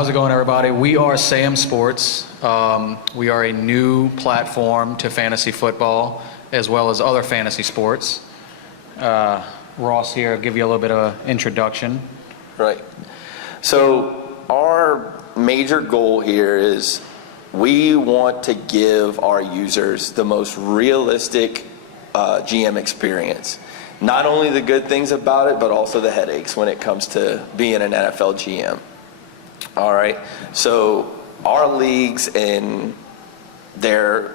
How's it going, everybody? We are Sam Sports. We are a new platform to fantasy football as well as other fantasy sports. Ross here, give you a little bit of an introduction. Right. So our major goal here is we want to give our users the most realistic GM experience. Not only the good things about it, but also the headaches when it comes to being an NFL GM. All right. So our leagues, and they're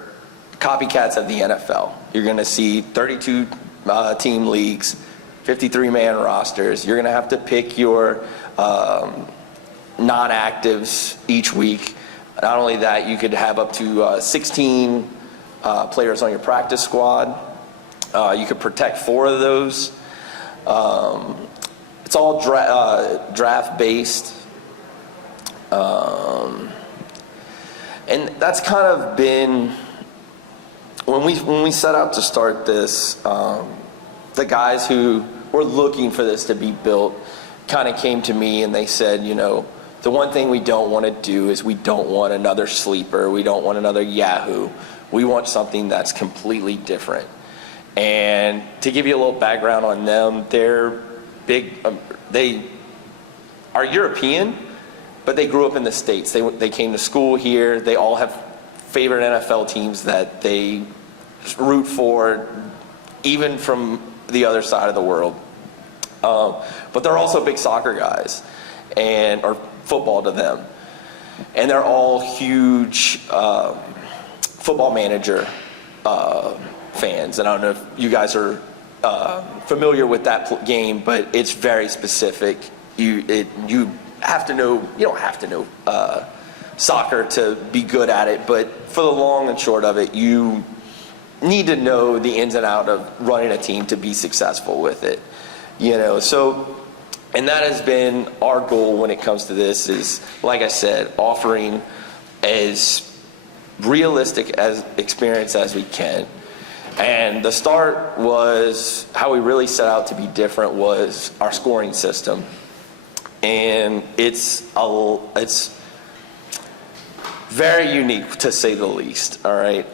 copycats of the NFL. You're going to see 32 team leagues, 53-man rosters. You're going to have to pick your non-actives each week. Not only that, you could have up to 16 players on your practice squad. You could protect 4 of those. It's all draft-based. And that's kind of been, when we set out to start this, the guys who were looking for this to be built kind of came to me and they said, you know, the one thing we don't want to do is we don't want another sleeper. We don't want another Yahoo. We want something that's completely different. And to give you a little background on them, they're big, they are European, but they grew up in the States. They came to school here. They all have favorite NFL teams that they root for, even from the other side of the world. But they're also big soccer guys, or football to them. And they're all huge Football Manager fans. And I don't know if you guys are familiar with that game, but it's very specific. You have to know, you don't have to know soccer to be good at it, but for the long and short of it, you need to know the ins and outs of running a team to be successful with it. You know, so, and that has been our goal when it comes to this is, like I said, offering as realistic as experience as we can. And the start was, how we really set out to be different was our scoring system. And it's very unique, to say the least, all right?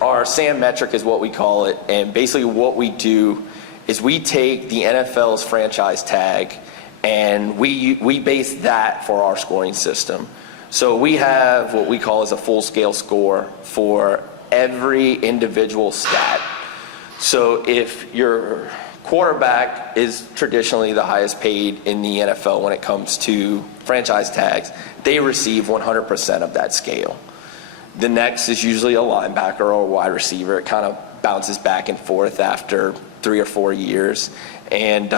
Our SAM metric is what we call it, and basically what we do is we take the NFL's franchise tag and we base that for our scoring system. So we have what we call as a full-scale score for every individual stat. So if your quarterback is traditionally the highest paid in the NFL when it comes to franchise tags, they receive 100% of that scale. The next is usually a linebacker or a wide receiver. It kind of bounces back and forth after 3 or 4 years. And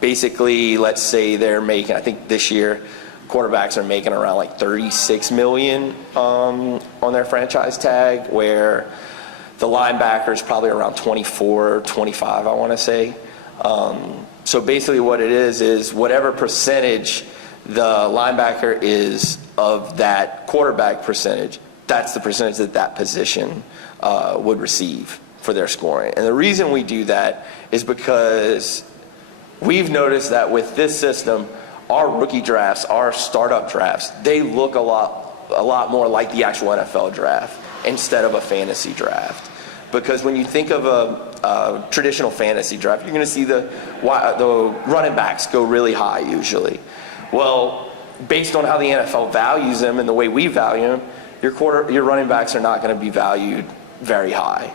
basically, let's say they're making, I think this year, quarterbacks are making around like $36 million on their franchise tag, where the linebacker is probably around 24, 25, I want to say. So basically what it is whatever percentage the linebacker is of that quarterback percentage, that's the percentage that that position would receive for their scoring. And the reason we do that is because we've noticed that with this system, our rookie drafts, our startup drafts, they look a lot more like the actual NFL draft instead of a fantasy draft. Because when you think of a traditional fantasy draft, you're going to see the running backs go really high usually. Well, based on how the NFL values them and the way we value them, your running backs are not going to be valued very high,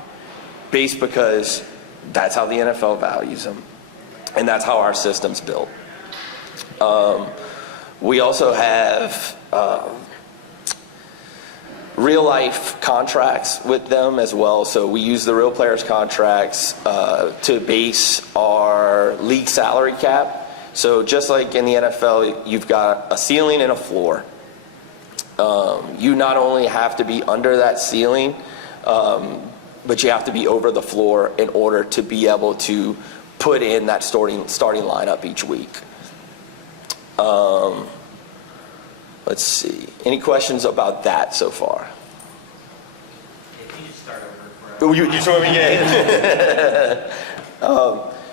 based because that's how the NFL values them, and that's how our system's built. We also have real life contracts with them as well. So we use the real players' contracts to base our league salary cap. So just like in the NFL, you've got a ceiling and a floor. You not only have to be under that ceiling, but you have to be over the floor in order to be able to put in that starting lineup each week. Let's see. Any questions about that so far? Can you start over? You told me, yeah.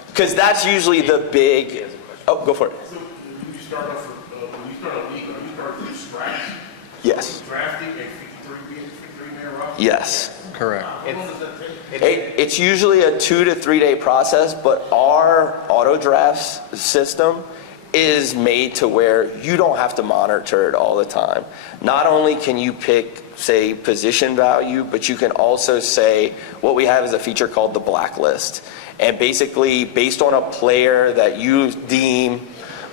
Because that's usually the big. Oh, go for it. So when you start a league, you start from scratch? Yes. Drafting a 53-man roster? Yes. Correct. How long does that take? It's usually a 2 to 3 day process, but our auto drafts system is made to where you don't have to monitor it all the time. Not only can you pick, say, position value, but you can also say what we have is a feature called the blacklist. And basically, based on a player that you deem,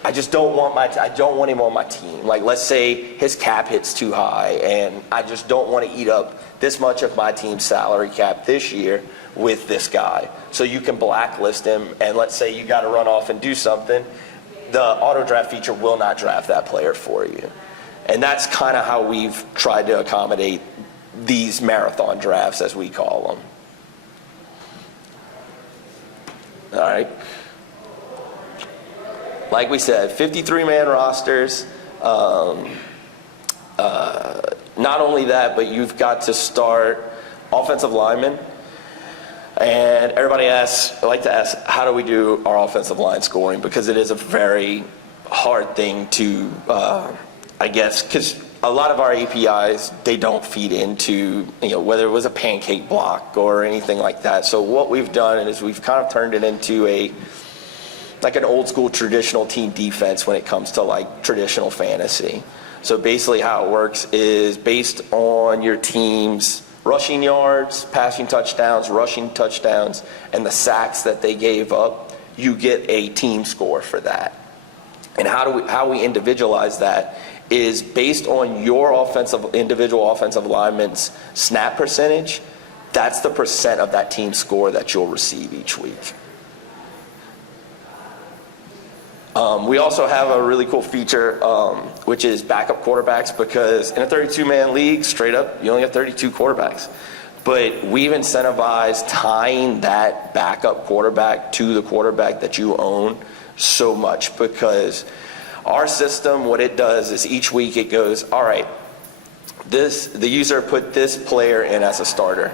I don't want him on my team. Like, let's say his cap hit's too high, and I just don't want to eat up this much of my team's salary cap this year with this guy. So you can blacklist him, and let's say you got to run off and do something. The auto draft feature will not draft that player for you. And that's kind of how we've tried to accommodate these marathon drafts, as we call them. All right. Like we said, 53-man rosters. Not only that, but you've got to start offensive linemen. And everybody I like to ask, how do we do our offensive line scoring? Because it is a very hard thing to, I guess, because a lot of our APIs, they don't feed into, whether it was a pancake block or anything like that. So what we've done is we've kind of turned it into like an old school traditional team defense when it comes to like traditional fantasy. So basically how it works is based on your team's rushing yards, passing touchdowns, rushing touchdowns, and the sacks that they gave up, you get a team score for that. And how we individualize that is based on your individual offensive lineman's snap percentage. That's the percent of that team score that you'll receive each week. We also have a really cool feature, which is backup quarterbacks, because in a 32-man league, straight up, you only have 32 quarterbacks. But we've incentivized tying that backup quarterback to the quarterback that you own so much, because our system, what it does is each week it goes, all right, the user put this player in as a starter.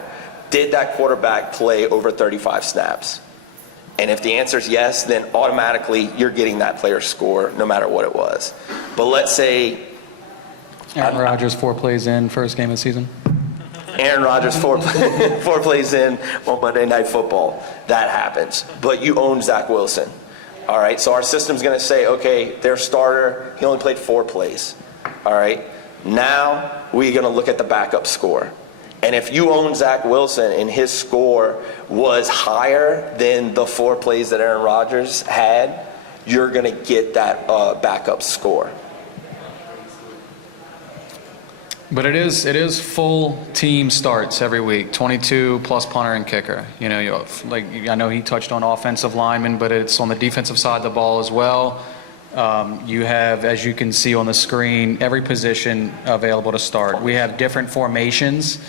Did that quarterback play over 35 snaps? And if the answer is yes, then automatically you're getting that player's score no matter what it was. But let's say Aaron Rodgers 4 plays in, first game of the season. Aaron Rodgers 4 plays in on Monday Night Football. That happens. But you own Zach Wilson. All right, so our system's going to say, okay, their starter, he only played 4 plays. All right, now we're going to look at the backup score. And if you own Zach Wilson and his score was higher than the 4 plays that Aaron Rodgers had, you're going to get that backup score. But it is full team starts every week, 22 plus punter and kicker. I know he touched on offensive linemen, but it's on the defensive side of the ball as well. You have, as you can see on the screen, every position available to start. We have different formations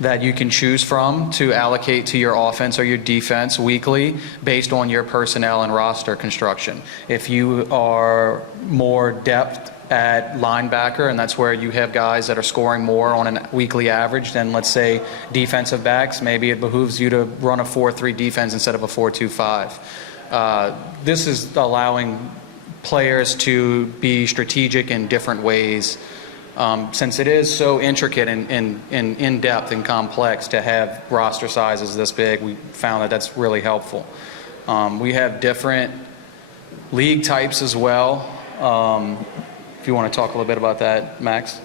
that you can choose from to allocate to your offense or your defense weekly based on your personnel and roster construction. If you are more depth at linebacker, and that's where you have guys that are scoring more on a weekly average than, let's say, defensive backs, maybe it behooves you to run a 4-3 defense instead of a 4-2-5. This is allowing players to be strategic in different ways. Since it is so intricate and in-depth and complex to have roster sizes this big, we found that that's really helpful. We have different league types as well. If you want to talk a little bit about that, Max.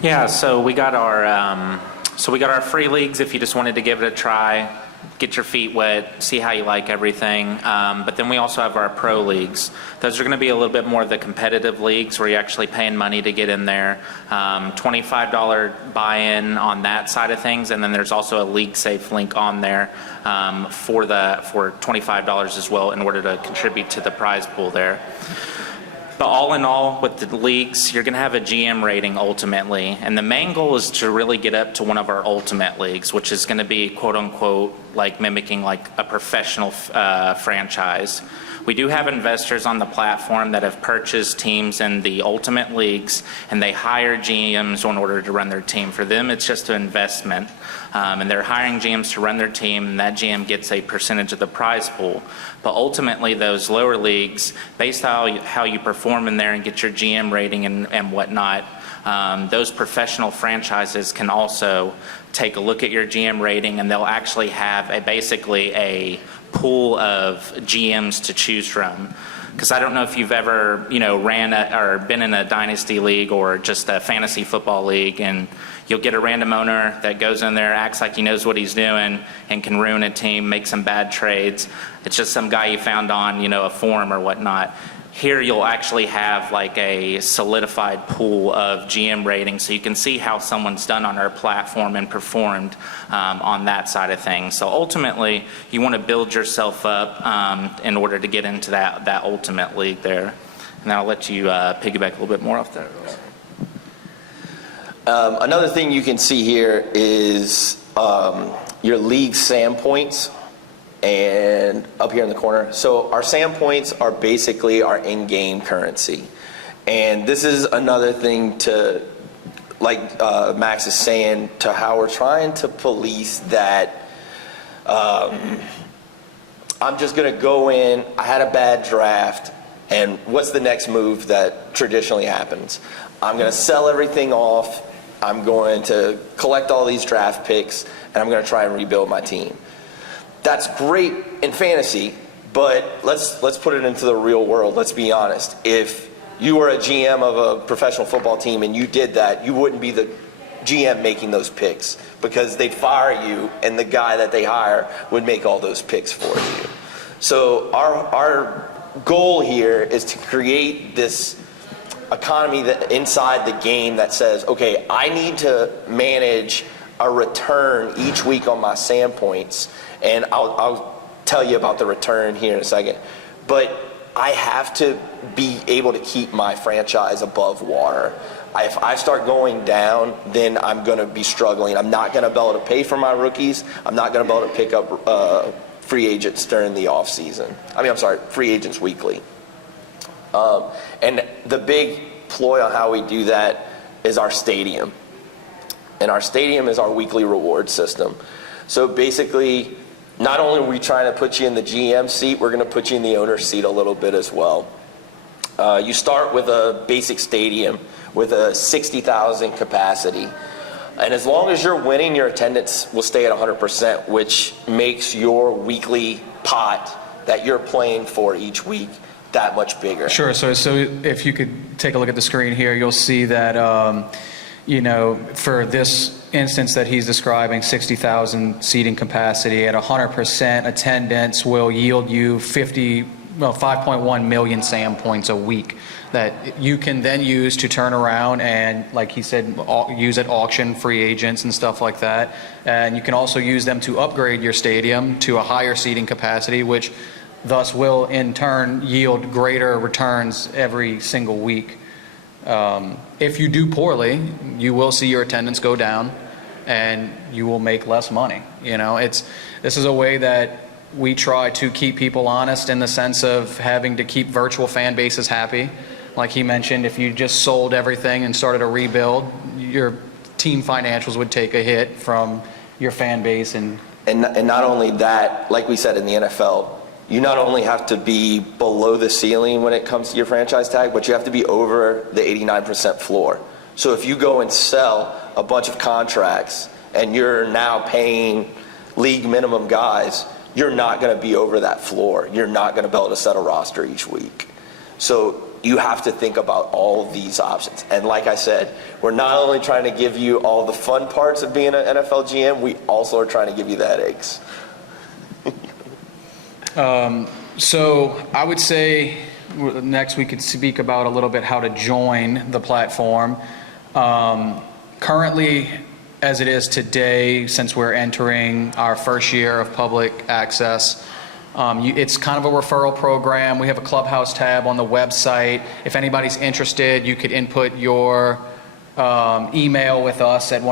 Yeah, so we got our free leagues if you just wanted to give it a try, get your feet wet, see how you like everything. But then we also have our pro leagues. Those are going to be a little bit more of the competitive leagues where you're actually paying money to get in there. $25 buy-in on that side of things, and then there's also a league safe link on there for $25 as well in order to contribute to the prize pool there. But all in all, with the leagues, you're going to have a GM rating ultimately. And the main goal is to really get up to one of our ultimate leagues, which is going to be, quote unquote, like mimicking like a professional franchise, We do have investors on the platform that have purchased teams in the ultimate leagues, and they hire GMs in order to run their team. For them, it's just an investment, and they're hiring GMs to run their team, and that GM gets a percentage of the prize pool. But ultimately, those lower leagues, based on how you perform in there and get your GM rating and whatnot, those professional franchises can also take a look at your GM rating, and they'll actually have basically a pool of GMs to choose from. Because I don't know if you've ever, ran or been in a dynasty league or just a fantasy football league, and you'll get a random owner that goes in there, acts like he knows what he's doing, and can ruin a team, make some bad trades. It's just some guy you found on, a forum or whatnot. Here you'll actually have like a solidified pool of GM ratings, so you can see how someone's done on our platform and performed on that side of things. So ultimately, you want to build yourself up in order to get into that ultimate league there. And I'll let you piggyback a little bit more off that. Another thing you can see here is your league SAM points. And up here in the corner. So our SAM points are basically our in-game currency. And this is another thing to, like Max is saying, to how we're trying to police that I'm just going to go in, I had a bad draft, and what's the next move that traditionally happens? I'm going to sell everything off, I'm going to collect all these draft picks, and I'm going to try and rebuild my team. That's great in fantasy, but let's put it into the real world. Let's be honest. If you were a GM of a professional football team and you did that, you wouldn't be the GM making those picks, because they'd fire you and the guy that they hire would make all those picks for you. So our goal here is to create this economy that inside the game that says, okay, I need to manage a return each week on my SAM points. And I'll tell you about the return here in a second. But I have to be able to keep my franchise above water. If I start going down, then I'm going to be struggling. I'm not going to be able to pay for my rookies. I'm not going to be able to pick up free agents during the off season. Free agents weekly. And the big ploy on how we do that is our stadium. And our stadium is our weekly reward system. So basically, not only are we trying to put you in the GM seat, we're going to put you in the owner's seat a little bit as well. You start with a basic stadium with a 60,000 capacity. And as long as you're winning, your attendance will stay at 100%, which makes your weekly pot that you're playing for each week that much bigger. Sure. So if you could take a look at the screen here, you'll see that, for this instance that he's describing, 60,000 seating capacity at 100% attendance will yield you 5.1 million SAM points a week that you can then use to turn around and, like he said, use at auction free agents and stuff like that. And you can also use them to upgrade your stadium to a higher seating capacity, which thus will in turn yield greater returns every single week. If you do poorly, you will see your attendance go down and you will make less money. This is a way that we try to keep people honest in the sense of having to keep virtual fan bases happy. Like he mentioned, if you just sold everything and started a rebuild, your team financials would take a hit from your fan base. And not only that, like we said in the NFL, you not only have to be below the ceiling when it comes to your franchise tag, but you have to be over the 89% floor. So if you go and sell a bunch of contracts and you're now paying league minimum guys, you're not going to be over that floor. You're not going to be able to set a roster each week. So you have to think about all of these options. And like I said, we're not only trying to give you all the fun parts of being an NFL GM, we also are trying to give you the headaches. So I would say next we could speak about a little bit how to join the platform. Currently, as it is today, since we're entering our first year of public access, it's kind of a referral program. We have a Clubhouse tab on the website. If anybody's interested, you could input your email with us at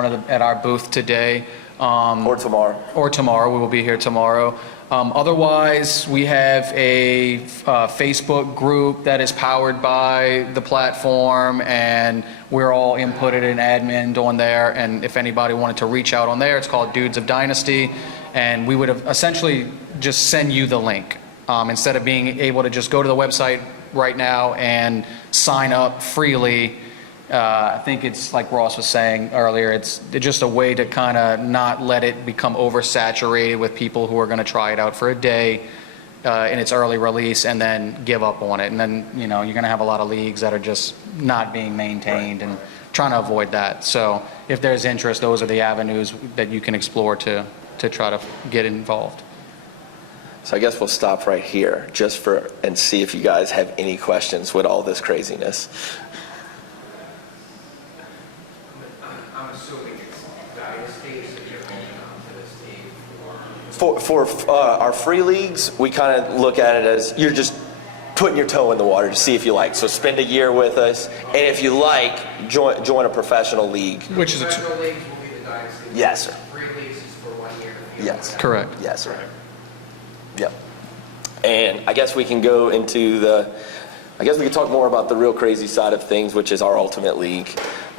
our booth today. Or tomorrow. Or tomorrow. We will be here tomorrow. Otherwise, we have a Facebook group that is powered by the platform, and we're all inputted and adminned on there. And if anybody wanted to reach out on there, it's called Dudes of Dynasty, and we would have essentially just send you the link instead of being able to just go to the website right now and sign up freely. I think it's like Ross was saying earlier, it's just a way to kind of not let it become oversaturated with people who are going to try it out for a day in its early release and then give up on it. And then, you're going to have a lot of leagues that are just not being maintained and trying to avoid that. So if there's interest, those are the avenues that you can explore to try to get involved. So I guess we'll stop right here and see if you guys have any questions with all this craziness. I'm assuming it's dynasty, so you're holding on to this team For our free leagues, we kind of look at it as you're just putting your toe in the water to see if you like. So spend a year with us, and if you like, join a professional league. Which is Professional leagues will be the dynasty. Yes, sir. Free leagues is for 1 year. Yes. correct. Yes, sir. Yep. And I guess we can go into I guess we can talk more about the real crazy side of things, which is our Ultimate League.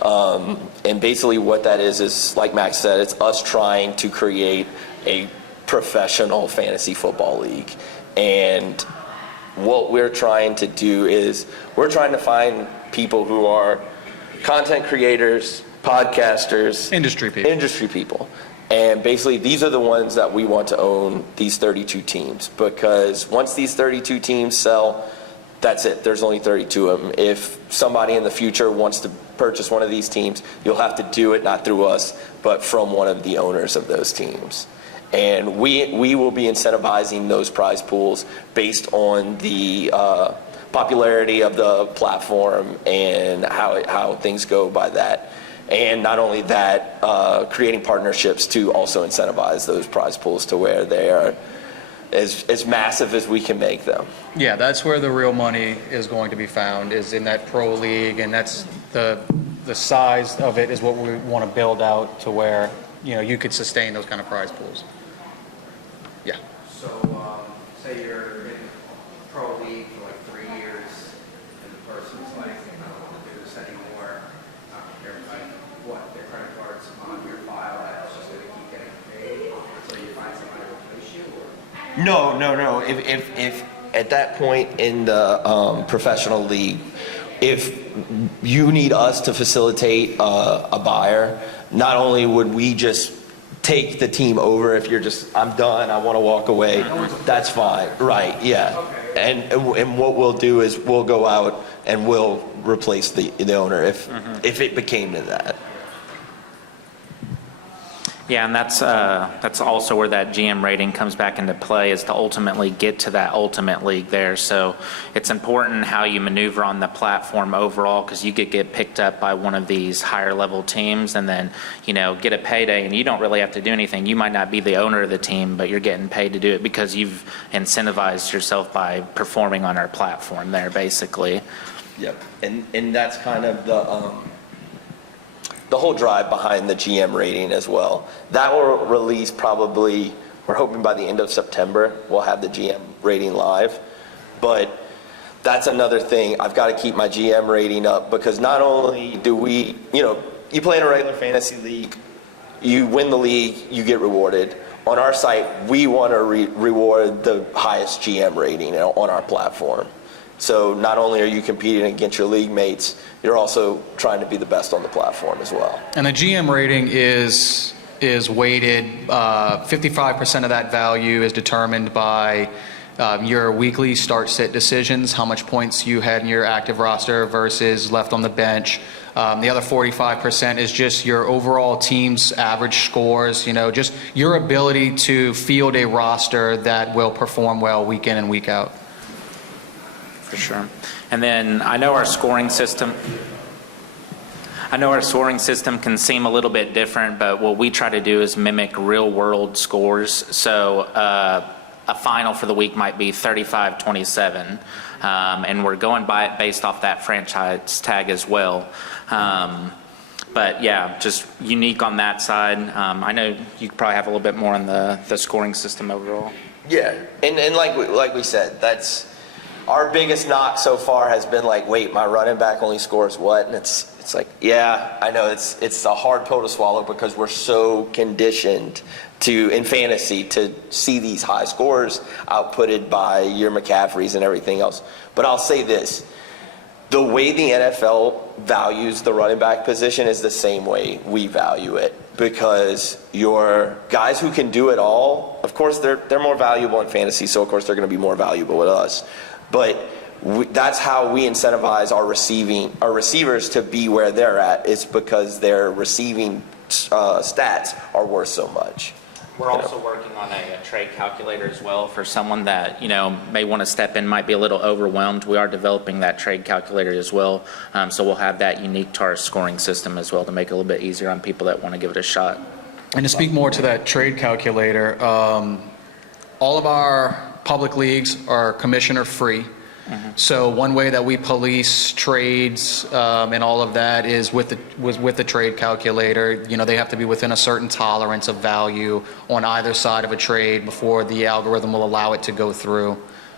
And basically what that is like Max said, it's us trying to create a professional fantasy football league. And what we're trying to do is we're trying to find people who are content creators, podcasters, Industry people. And basically, these are the ones that we want to own, these 32 teams, because once these 32 teams sell, that's it. There's only 32 of them. If somebody in the future wants to purchase one of these teams, you'll have to do it not through us, but from one of the owners of those teams. And we will be incentivizing those prize pools based on the popularity of the platform and how things go by that. And not only that, creating partnerships to also incentivize those prize pools to where they are as massive as we can make them. Yeah, that's where the real money is going to be found, is in that pro league, and that's the size of it is what we want to build out to where, you could sustain those kind of prize pools. Yeah. So, say you're in a pro league for like 3 years, and the person's like, I don't want to do this anymore. They're like, what? Their credit card's on your file, that's just going to keep getting paid until you find somebody to replace you? Or? No. If at that point in the professional league, if you need us to facilitate a buyer, not only would we just take the team over if you're just, I'm done, I want to walk away, that's fine. Right, yeah. Okay. And what we'll do is we'll go out and we'll replace the owner if it became to that. Yeah, and that's also where that GM rating comes back into play, is to ultimately get to that ultimate league there. So it's important how you maneuver on the platform overall, because you could get picked up by one of these higher level teams and then, get a payday, and you don't really have to do anything. You might not be the owner of the team, but you're getting paid to do it because you've incentivized yourself by performing on our platform there, basically. Yep. And that's kind of the whole drive behind the GM rating as well. That will release probably, we're hoping by the end of September, we'll have the GM rating live. But that's another thing. I've got to keep my GM rating up, because not only do we, you play in a regular fantasy league, you win the league, you get rewarded. On our site, we want to reward the highest GM rating on our platform. So not only are you competing against your league mates, you're also trying to be the best on the platform as well. And the GM rating is weighted, 55% of that value is determined by your weekly start-sit decisions, how much points you had in your active roster versus left on the bench. The other 45% is just your overall team's average scores, just your ability to field a roster that will perform well week in and week out. For sure. And then I know our scoring system can seem a little bit different, but what we try to do is mimic real world scores. So a final for the week might be 35-27, and we're going by it based off that franchise tag as well. But yeah, just unique on that side. I know you probably have a little bit more on the scoring system overall. Yeah, and like we said, that's our biggest knock so far has been like, wait, my running back only scores what? And it's like, yeah, I know it's a hard pill to swallow because we're so conditioned in fantasy to see these high scores outputted by your McCaffreys and everything else. But I'll say this. The way the NFL values the running back position is the same way we value it, because your guys who can do it all, of course, they're more valuable in fantasy, so of course they're going to be more valuable with us. But that's how we incentivize our receivers to be where they're at. It's because their receiving stats are worth so much. We're also working on a trade calculator as well for someone that, may want to step in, might be a little overwhelmed. We are developing that trade calculator as well. So we'll have that unique to our scoring system as well to make it a little bit easier on people that want to give it a shot. And to speak more to that trade calculator, all of our public leagues are commissioner free. So one way that we police trades and all of that is with the trade calculator. They have to be within a certain tolerance of value on either side of a trade before the algorithm will allow it to go through.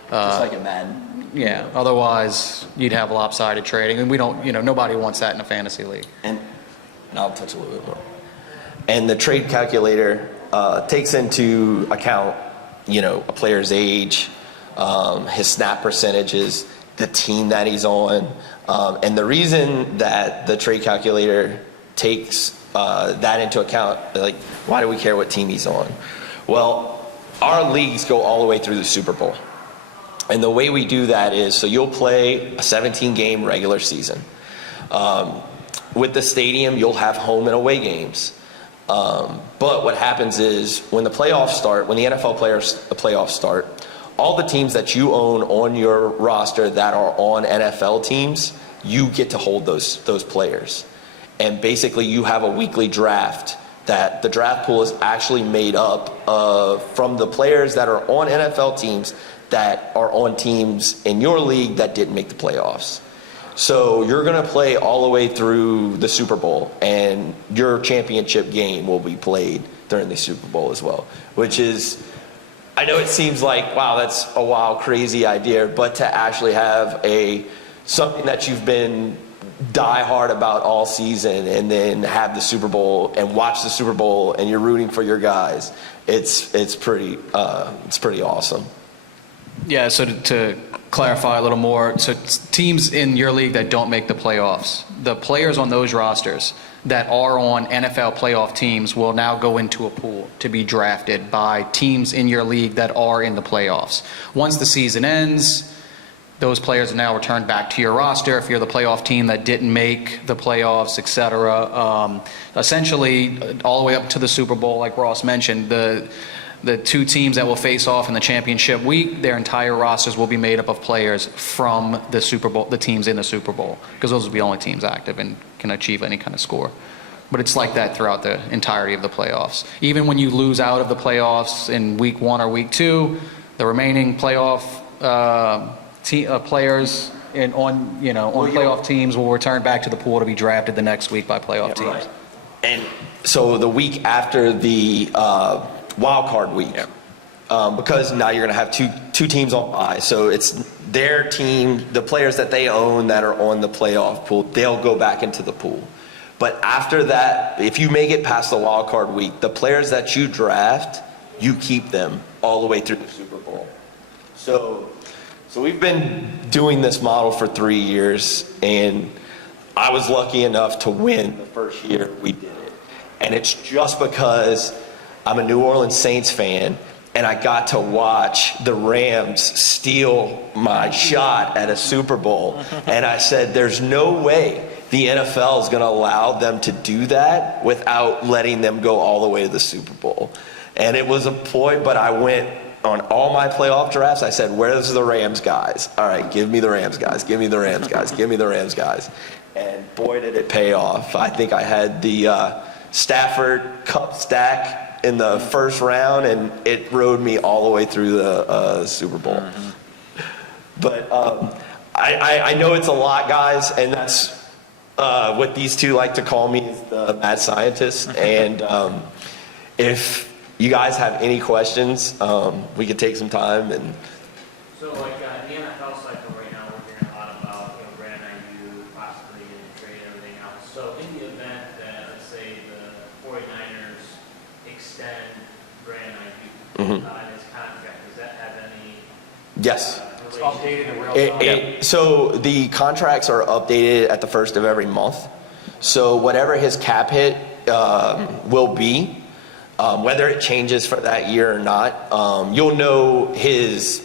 Just like a Madden. Yeah. Otherwise, you'd have lopsided trading, and we don't. Nobody wants that in a fantasy league. And I'll touch a little bit more. And the trade calculator takes into account, a player's age, his snap percentages, the team that he's on. And the reason that the trade calculator takes that into account, like, why do we care what team he's on? Well, our leagues go all the way through the Super Bowl. And the way we do that is, so you'll play a 17-game regular season. With the stadium, you'll have home and away games. But what happens is when the playoffs start, when the NFL playoffs start, all the teams that you own on your roster that are on NFL teams, you get to hold those players. And basically you have a weekly draft that the draft pool is actually made up of from the players that are on NFL teams that are on teams in your league that didn't make the playoffs. So you're going to play all the way through the Super Bowl, and your championship game will be played during the Super Bowl as well, which is, I know it seems like, wow, that's a wild, crazy idea, but to actually have something that you've been die hard about all season and then have the Super Bowl and watch the Super Bowl and you're rooting for your guys, it's pretty awesome. Yeah, so to clarify a little more, so teams in your league that don't make the playoffs, the players on those rosters that are on NFL playoff teams will now go into a pool to be drafted by teams in your league that are in the playoffs. Once the season ends, those players are now returned back to your roster if you're the playoff team that didn't make the playoffs, etc. Essentially, all the way up to the Super Bowl, like Ross mentioned, the two teams that will face off in the championship week, their entire rosters will be made up of players from the Super Bowl, the teams in the Super Bowl, because those will be the only teams active and can achieve any kind of score. But it's like that throughout the entirety of the playoffs. Even when you lose out of the playoffs in week 1 or week 2, the remaining playoff players on playoff teams will return back to the pool to be drafted the next week by playoff teams. Right. And so the week after the wild card week, because now you're going to have two teams on bye, so it's their team, the players that they own that are on the playoff pool, they'll go back into the pool. But after that, if you make it past the wild card week, the players that you draft, you keep them all the way through the Super Bowl. So we've been doing this model for 3 years, and I was lucky enough to win the first year we did it. And it's just because I'm a New Orleans Saints fan, and I got to watch the Rams steal my shot at a Super Bowl. And I said, there's no way the NFL is going to allow them to do that without letting them go all the way to the Super Bowl. And it was a ploy, but I went on all my playoff drafts. I said, where's the Rams guys? All right, give me the Rams guys, give me the Rams guys, give me the Rams guys. And boy, did it pay off. I think I had the Stafford Cup stack in the first round, and it rode me all the way through the Super Bowl. But I know it's a lot, guys, and that's what these two like to call me, is the mad scientist. And if you guys have any questions, we could take some time and. So like in the NFL cycle right now, we're hearing a lot about, Brand IU, possibly in trade, everything else. So in the event that, let's say, the 49ers extend Brand IU in his contract, does that have any? Yes. It's updated in real time. So the contracts are updated at the first of every month. So whatever his cap hit will be, whether it changes for that year or not, you'll know his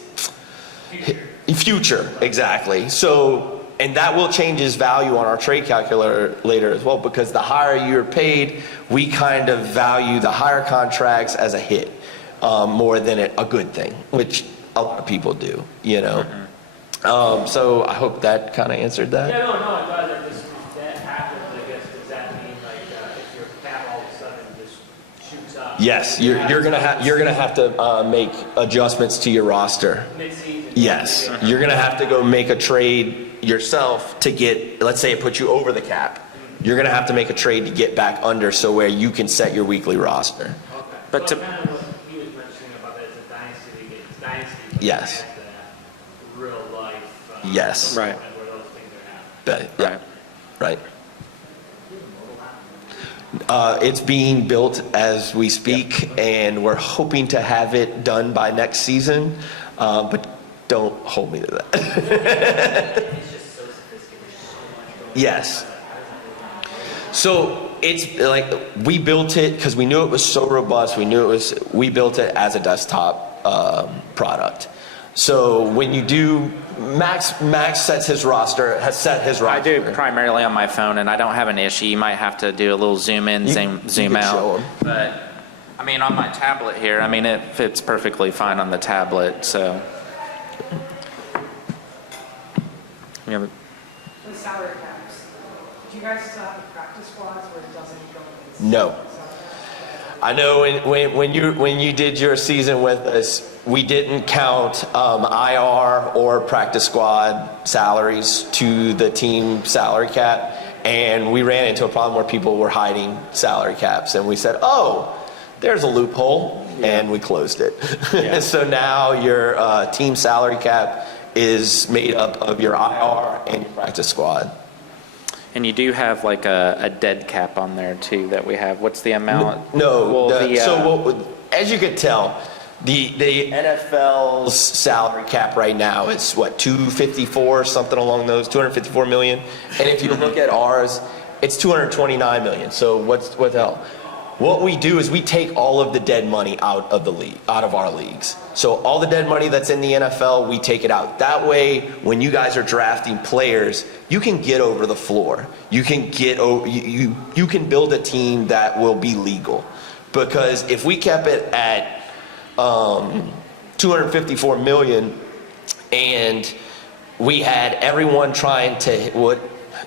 future, exactly. So, and that will change his value on our trade calculator later as well, because the higher you're paid, we kind of value the higher contracts as a hit more than a good thing, which a lot of people do, So I hope that kind of answered that. Yeah, no, it does. If that happens, I guess, does that mean like if your cap all of a sudden just shoots up? Yes, you're gonna have to make adjustments to your roster. Mid-season? Yes, you're gonna have to go make a trade yourself to get. Let's say it puts you over the cap. You're gonna have to make a trade to get back under, so where you can set your weekly roster. Okay. But so to- kind of what he was mentioning about that is a dynasty league. It's dynasty, but Yes. back to that real life. Yes. Right. Where those things are happening. But, yeah, right. It's being built as we speak, and we're hoping to have it done by next season. But don't hold me to that. It's just so sophisticated. So much going on. Yes. So it's like we built it because we knew it was so robust. We built it as a desktop product. So when you do, Max sets his roster, has set his roster. I do primarily on my phone, and I don't have an issue. You might have to do a little zoom in, zoom can show out. 'em. But I mean, on my tablet here, I mean, it fits perfectly fine on the tablet. So. We have a- The salary caps, do you guys still have the practice squads where it doesn't go against? No. I know when you did your season with us, we didn't count IR or practice squad salaries to the team salary cap, and we ran into a problem where people were hiding salary caps, and we said, oh, there's a loophole, and we closed it. So now your team salary cap is made up of your IR and your practice squad. And you do have like a dead cap on there too that we have. What's the amount? No. Well, As you could tell, the NFL's salary cap right now, it's what, 254, something along those, 254 million. And if you look at ours, it's 229 million. So what the hell? What we do is we take all of the dead money out of the league, out of our leagues. So all the dead money that's in the NFL, we take it out. That way, when you guys are drafting players, you can get over the floor. You can get over, you can build a team that will be legal. Because if we kept it at 254 million and we had everyone trying to hit what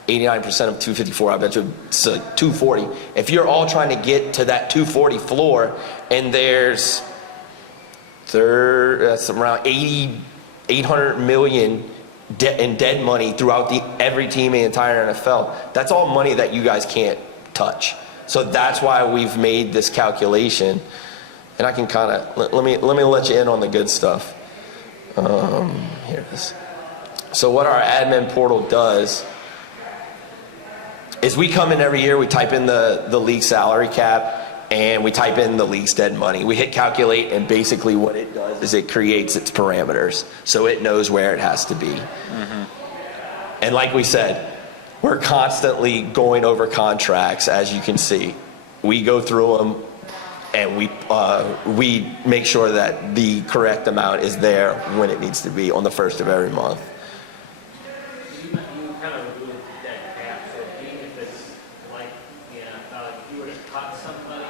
89% of 254, I bet you it's 240. If you're all trying to get to that 240 floor and that's around 800 million in dead money throughout every team in the entire NFL, that's all money that you guys can't touch. So that's why we've made this calculation. And I can kind of, let me let you in on the good stuff. Here it is. So what our admin portal does is we come in every year, we type in the league salary cap, and we type in the league's dead money. We hit calculate, and basically what it does is it creates its parameters, so it knows where it has to be. Mm-hmm. And like we said, we're constantly going over contracts, as you can see. We go through them, and we make sure that the correct amount is there when it needs to be on the first of every month. You kind of alluded to that cap, so being if it's like, if you were to cut somebody,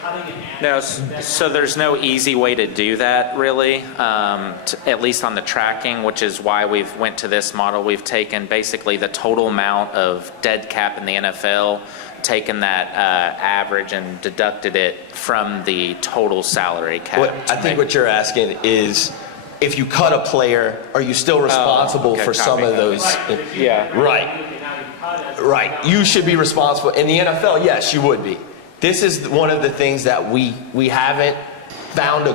cutting an ad. No, so there's no easy way to do that, really, at least on the tracking, which is why we've went to this model. We've taken basically the total amount of dead cap in the NFL, taken that average and deducted it from the total salary cap. I think what you're asking is, if you cut a player, are you still responsible okay, for some copy. of those? Yeah. Right. You should be responsible. In the NFL, yes, you would be. this is one of the things that we haven't found a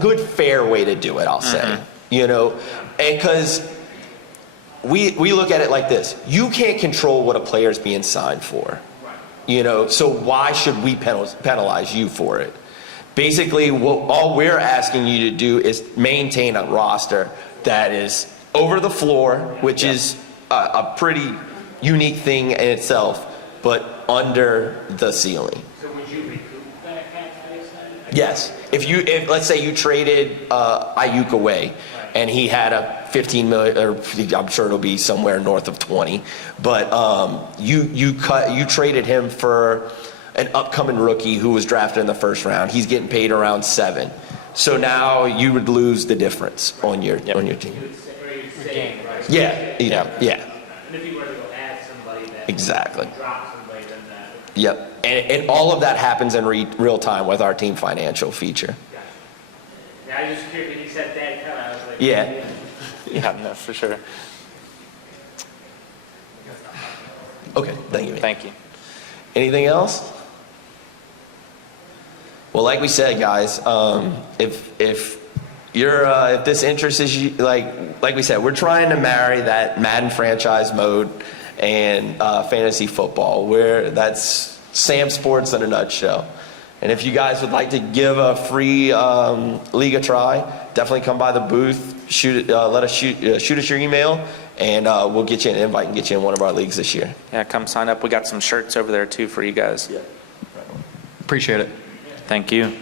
good fair way to do it, I'll say. You know, and because we look at it like this: you can't control what a player's being signed for. You know, so why should we penalize you for it? Basically, all we're asking you to do is maintain a roster that is over the floor, which is a pretty unique thing in itself, but under the ceiling. So would you recoup that cap space then? Yes. If let's say you traded Ayuk away, and he had a 15 million, or I'm sure it'll be somewhere north of 20, but you traded him for an upcoming rookie who was drafted in the first round. He's getting paid around 7. So now you would lose the difference on your team. You would save, right? Yeah. And if you were to go add somebody that Exactly. drop somebody, then that. Yep. And all of that happens in real time with our team financial feature. Yeah, I was just curious when you said that cut, I was like. Yeah. Yeah, no, for sure. Okay. Thank you. Thank you. Anything else? Well, like we said, guys, if this interests you, like we said, we're trying to marry that Madden franchise mode and fantasy football, where that's Sam Sports in a nutshell. And if you guys would like to give a free league a try, definitely come by the booth. Shoot us your email, and we'll get you an invite and get you in one of our leagues this year. Yeah, come sign up. We got some shirts over there too for you guys. Appreciate it. Thank you.